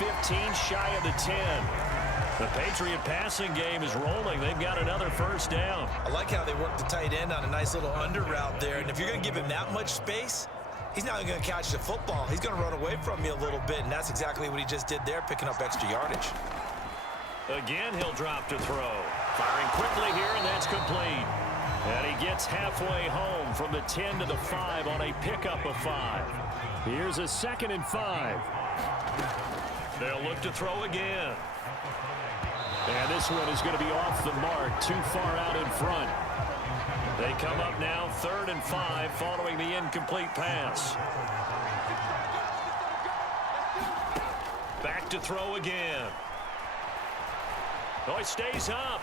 15 shy of the 10. The Patriot passing game is rolling. They've got another first down. I like how they work the tight end on a nice little under route there. And if you're going to give him that much space, he's not going to catch the football. He's going to run away from you a little bit, and that's exactly what he just did there, picking up extra yardage. Again, he'll drop to throw. Firing quickly here, and that's complete. And he gets halfway home from the 10 to the 5 on a pickup of 5. Here's a 2nd and 5. They'll look to throw again. And this one is going to be off the mark, too far out in front. They come up now 3rd and 5 following the incomplete pass. Back to throw again. Oh, he stays up.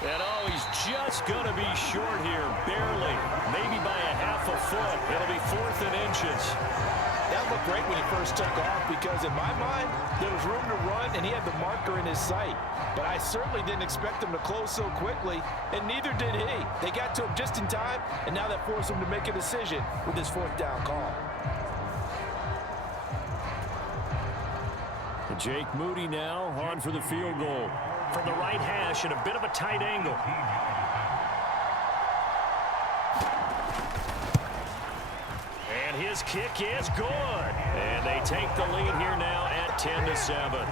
And oh, he's just going to be short here, barely, maybe by a half a foot. It'll be 4th and inches. That looked great when he first took off because in my mind, there was room to run and he had the marker in his sight. But I certainly didn't expect him to close so quickly, and neither did he. They got to him just in time, and now that forced him to make a decision with his 4th down call. Jake Moody now on for the field goal. From the right hash at a bit of a tight angle. And his kick is good. And they take the lead here now at 10-7.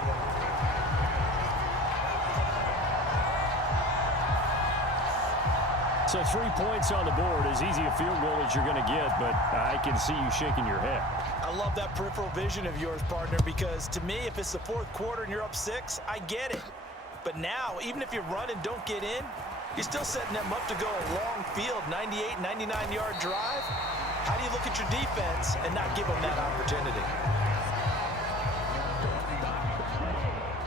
So 3 points on the board, as easy a field goal as you're going to get, but I can see you shaking your head. I love that peripheral vision of yours, partner, because to me, if it's the 4th quarter and you're up 6, I get it. But now, even if you run and don't get in, you're still setting them up to go a long field, 98, 99-yard drive. How do you look at your defense and not give them that opportunity?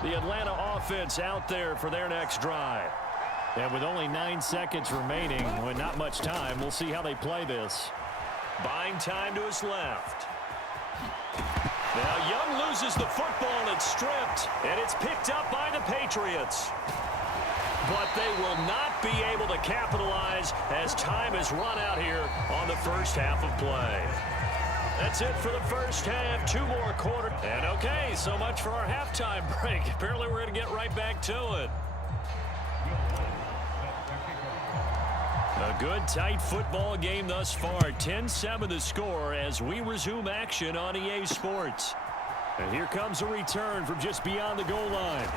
The Atlanta offense out there for their next drive. And with only 9 seconds remaining, with not much time, we'll see how they play this. Buying time to his left. Now Young loses the football. It's stripped, and it's picked up by the Patriots. But they will not be able to capitalize as time has run out here on the first half of play. That's it for the first half. 2 more quarters. And okay, so much for our halftime break. Apparently we're going to get right back to it. A good, tight football game thus far. 10-7 the score as we resume action on EA Sports. And here comes a return from just beyond the goal line.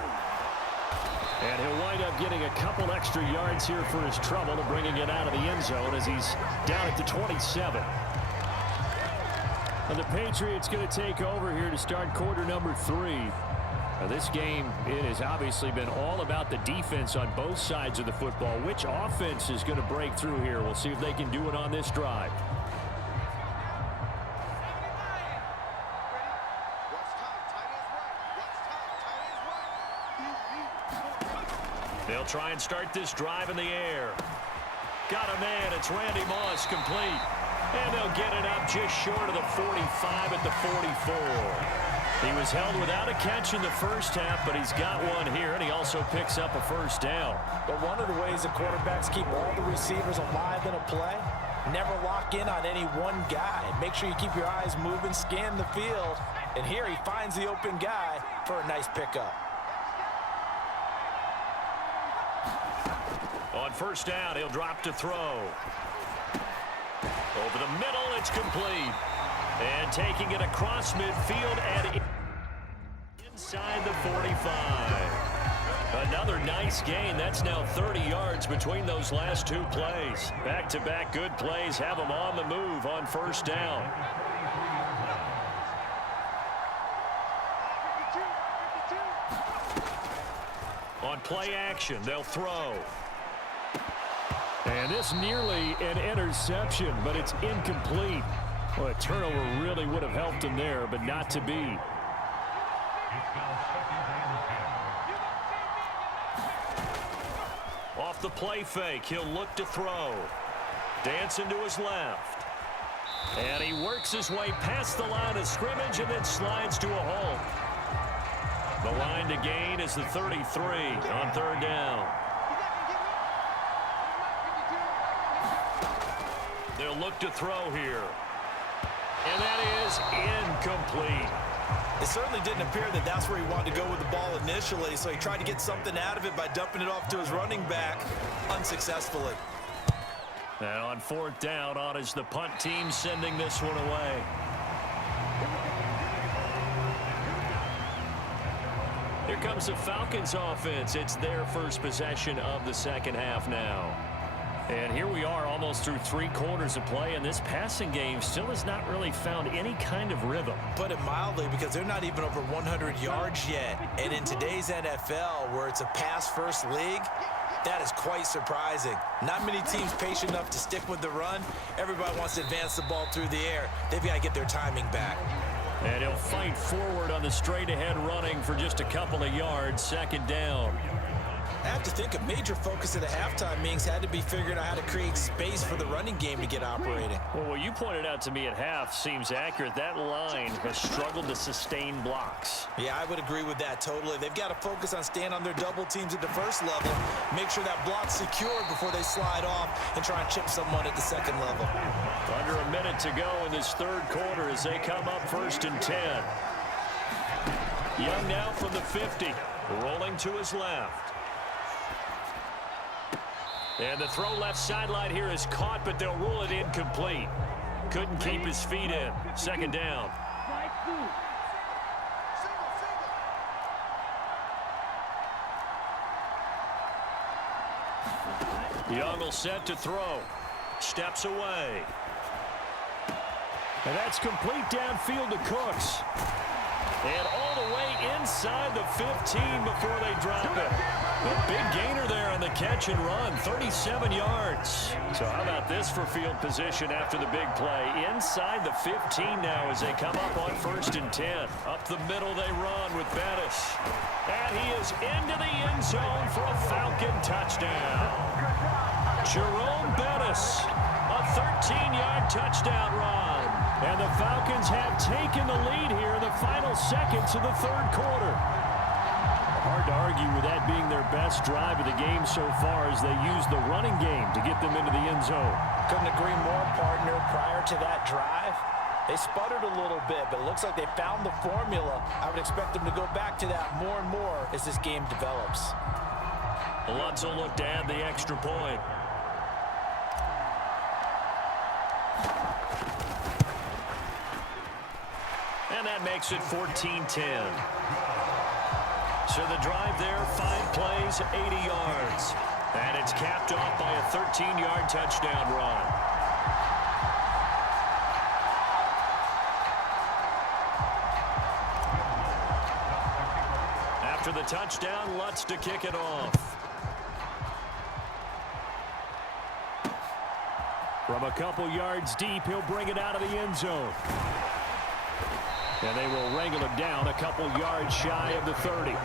And he'll wind up getting a couple extra yards here for his trouble of bringing it out of the end zone as he's down at the 27. And the Patriots going to take over here to start quarter number 3. Now this game, it has obviously been all about the defense on both sides of the football. Which offense is going to break through here? We'll see if they can do it on this drive. They'll try and start this drive in the air. Got a man. It's Randy Moss, complete. And they'll get it up just short of the 45 at the 44. He was held without a catch in the first half, but he's got one here, and he also picks up a first down. But one of the ways that quarterbacks keep all the receivers alive in a play, never lock in on any one guy. Make sure you keep your eyes moving, scan the field, and here he finds the open guy for a nice pickup. On first down, he'll drop to throw. Over the middle, it's complete. And taking it across midfield and inside the 45. Another nice gain. That's now 30 yards between those last 2 plays. Back-to-back good plays have them on the move on first down. On play action, they'll throw. And this nearly an interception, but it's incomplete. Well, a turnover really would have helped him there, but not to be. Off the play fake, he'll look to throw. Dancing to his left. And he works his way past the line of scrimmage and then slides to a halt. The line to gain is the 33 on third down. They'll look to throw here. And that is incomplete. It certainly didn't appear that that's where he wanted to go with the ball initially, so he tried to get something out of it by dumping it off to his running back unsuccessfully. And on fourth down, on is the punt team sending this one away. Here comes the Falcons offense. It's their first possession of the second half now. And here we are almost through 3 quarters of play, and this passing game still has not really found any kind of rhythm. Put it mildly, because they're not even over 100 yards yet. And in today's NFL, where it's a pass-first league, that is quite surprising. Not many teams patient enough to stick with the run. Everybody wants to advance the ball through the air. They've got to get their timing back. And he'll fight forward on the straight-ahead running for just a couple of yards, second down. I have to think a major focus of the halftime meetings had to be figuring out how to create space for the running game to get operating. Well, what you pointed out to me at half seems accurate. That line has struggled to sustain blocks. Yeah, I would agree with that totally. They've got to focus on staying on their double teams at the first level, make sure that block's secured before they slide off and try and chip someone at the second level. Under a minute to go in this third quarter as they come up 1st and 10. Young now from the 50, rolling to his left. And the throw left sideline here is caught, but they'll rule it incomplete. Couldn't keep his feet in. Second down. Young will set to throw. Steps away. And that's complete downfield to Cooks. And all the way inside the 15 before they drop it. A big gainer there on the catch and run, 37 yards. So how about this for field position after the big play? Inside the 15 now as they come up on 1st and 10. Up the middle they run with Bettis. And he is into the end zone for a Falcon touchdown. Jerome Bettis, a 13-yard touchdown run. And the Falcons have taken the lead here in the final seconds of the third quarter. Hard to argue with that being their best drive of the game so far as they use the running game to get them into the end zone. Couldn't agree more, partner. Prior to that drive, they sputtered a little bit, but it looks like they found the formula. I would expect them to go back to that more and more as this game develops. Lutz will look to add the extra point. And that makes it 14-10. So the drive there, 5 plays, 80 yards. And it's capped off by a 13-yard touchdown run. After the touchdown, Lutz to kick it off. From a couple yards deep, he'll bring it out of the end zone. And they will wrangle him down a couple yards shy of the 30.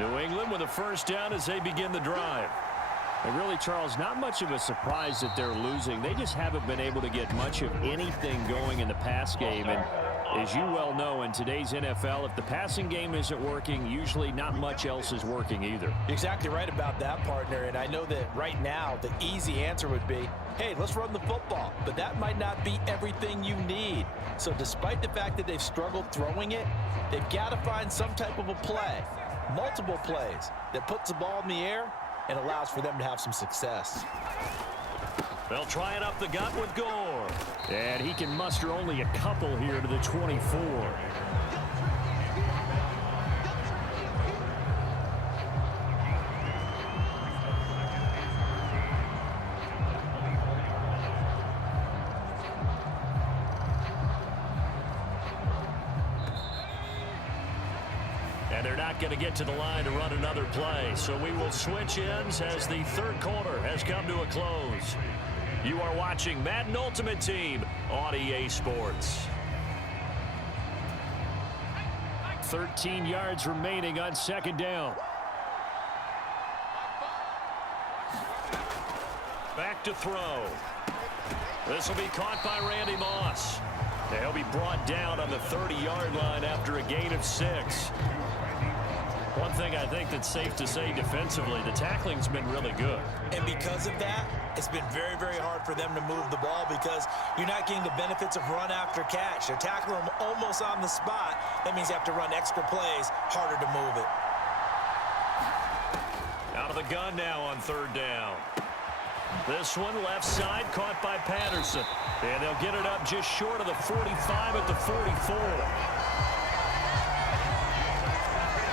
New England with a first down as they begin the drive. And really, Charles, not much of a surprise that they're losing. They just haven't been able to get much of anything going in the pass game. And as you well know, in today's NFL, if the passing game isn't working, usually not much else is working either. You're exactly right about that, partner. And I know that right now the easy answer would be, hey, let's run the football. But that might not be everything you need. So despite the fact that they've struggled throwing it, they've got to find some type of a play, multiple plays, that puts the ball in the air and allows for them to have some success. They'll try it up the gut with Gore. And he can muster only a couple here to the 24. And they're not going to get to the line to run another play. So we will switch ends as the third quarter has come to a close. You are watching Madden Ultimate Team on EA Sports. 13 yards remaining on second down. Back to throw. This will be caught by Randy Moss. They'll be brought down on the 30-yard line after a gain of 6. One thing I think that's safe to say defensively, the tackling's been really good. And because of that, it's been very, very hard for them to move the ball because you're not getting the benefits of run after catch. They're tackling them almost on the spot. That means you have to run extra plays, harder to move it. Out of the gun now on third down. This one left side caught by Patterson. And they'll get it up just short of the 45 at the 44.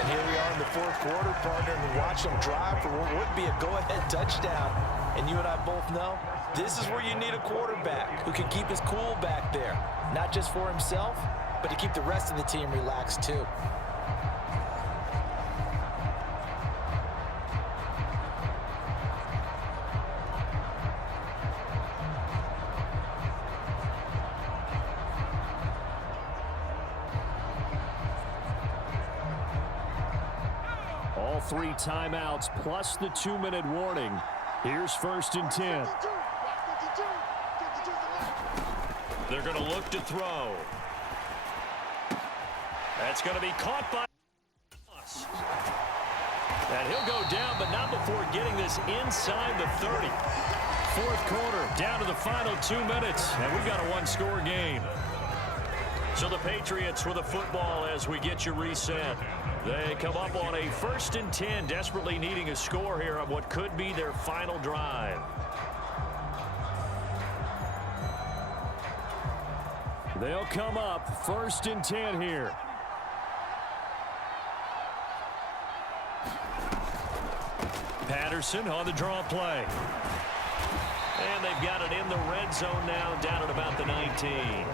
And here we are in the fourth quarter, partner, and we watch them drive for what would be a go-ahead touchdown. And you and I both know this is where you need a quarterback who can keep his cool back there, not just for himself, but to keep the rest of the team relaxed too. All 3 timeouts plus the 2-minute warning. Here's 1st and 10. They're going to look to throw. That's going to be caught by us. And he'll go down, but not before getting this inside the 30. Fourth quarter, down to the final 2 minutes, and we've got a one-score game. So the Patriots with the football as we get you reset. They come up on a 1st and 10, desperately needing a score here on what could be their final drive. They'll come up 1st and 10 here. Patterson on the draw play. And they've got it in the red zone now, down at about the 19.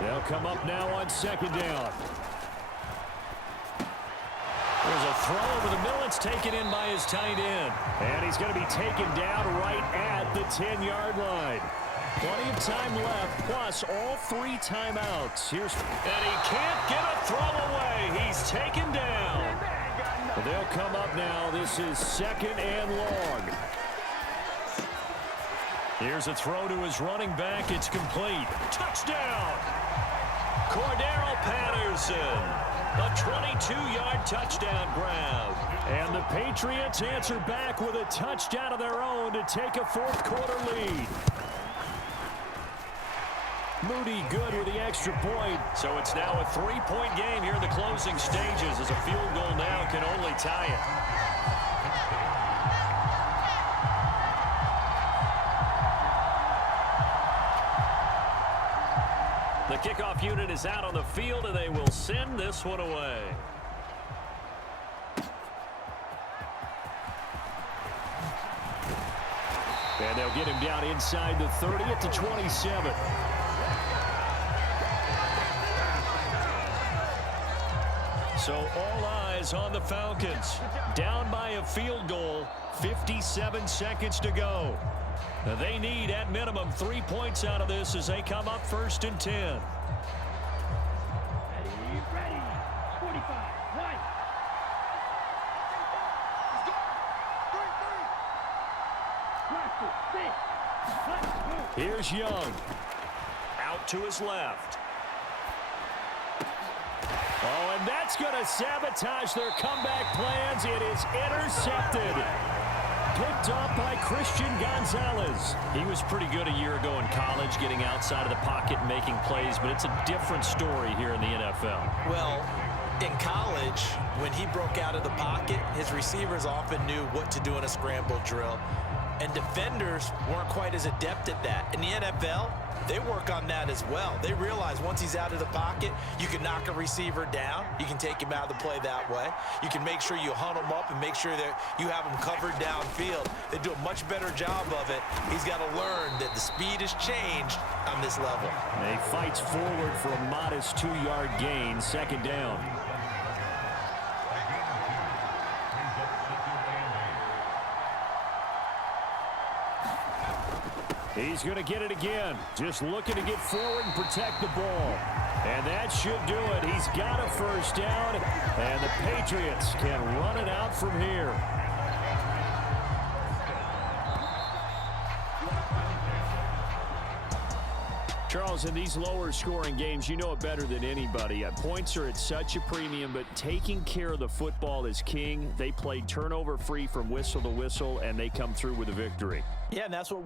They'll come up now on 2nd down. There's a throw over the middle. It's taken in by his tight end. And he's going to be taken down right at the 10-yard line. Plenty of time left, plus all 3 timeouts. And he can't get a throw away. He's taken down. They'll come up now. This is 2nd and long. Here's a throw to his running back. It's complete. Touchdown! Cordero Patterson. A 22-yard touchdown grab. And the Patriots answer back with a touchdown of their own to take a fourth quarter lead. Moody good with the extra point. So it's now a 3-point game here in the closing stages as a field goal now can only tie it. The kickoff unit is out on the field, and they will send this one away. And they'll get him down inside the 30 at the 27. So all eyes on the Falcons. Down by a field goal, 57 seconds to go. Now they need, at minimum, 3 points out of this as they come up 1st and 10. Ready, 45, right. Here's Young. Out to his left. Oh, and that's going to sabotage their comeback plans. It is intercepted. Picked up by Christian Gonzalez. He was pretty good a year ago in college, getting outside of the pocket and making plays, but it's a different story here in the NFL. Well, in college, when he broke out of the pocket, his receivers often knew what to do in a scramble drill. And defenders weren't quite as adept at that. In the NFL, they work on that as well. They realize once he's out of the pocket, you can knock a receiver down. You can take him out of the play that way. You can make sure you hunt him up and make sure that you have him covered downfield. They do a much better job of it. He's got to learn that the speed has changed on this level. He fights forward for a modest 2-yard gain, 2nd down. He's going to get it again. Just looking to get forward and protect the ball. And that should do it. He's got a 1st down. And the Patriots can run it out from here. Charles, in these lower scoring games, you know it better than anybody. Points are at such a premium, but taking care of the football is king. They played turnover free from whistle to whistle, and they come through with a victory. Yeah, and that's what